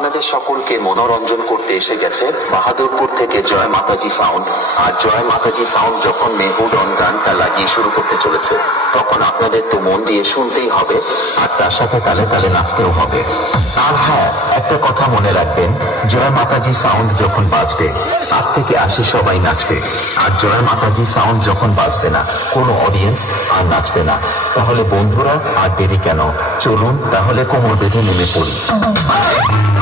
আপনাদের সকলকে মনোরঞ্জন করতে এসে গেছে বাহাদুরপুর থেকে জয় মাতাজি সাউন্ড আর জয় মাতাজি সাউন্ড যখন মেহুডন গানটা লাগিয়ে শুরু করতে চলেছে, তখন আপনাদের তো মন দিয়ে শুনতেই হবে, আর তার সাথে তালে তালে নাচতেও হবে। আর হ্যাঁ একটা কথা মনে রাখবেন, জয় মাতাজি সাউন্ড যখন বাজবে, তার থেকে আসি সবাই নাচবে। আর জয় মাতাজি সাউন্ড যখন বাজবে না, কোনো অডিয়েন্স আর নাচবে না। তাহলে বন্ধুরা, আর দেরি কেন? চলুন, তাহলে কোমর বেঁধে নেমে পড়ি।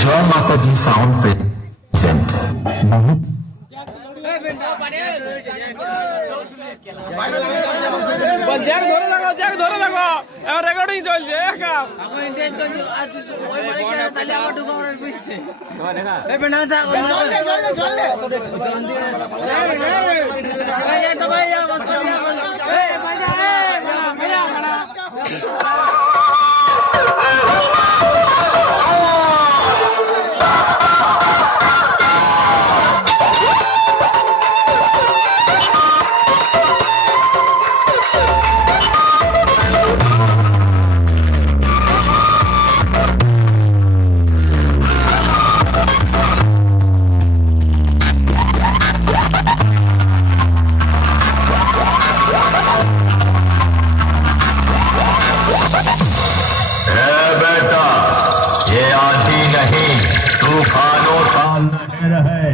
জয় মাতাজি সাউন্ড প্রেজেন্ট জ্যাক ধরে থাকো জ্যাক ধরে থাকো এবার রেকর্ডিং চলছে একা এখন ইন্ডিয়ান তো আজ ওই মালিক তাহলে আমার ঢুকা আমার পিছনে এই বেনা থাক জলে জলে জলে এই তো ভাই বস पानी नहीं। तूफानों का नहर है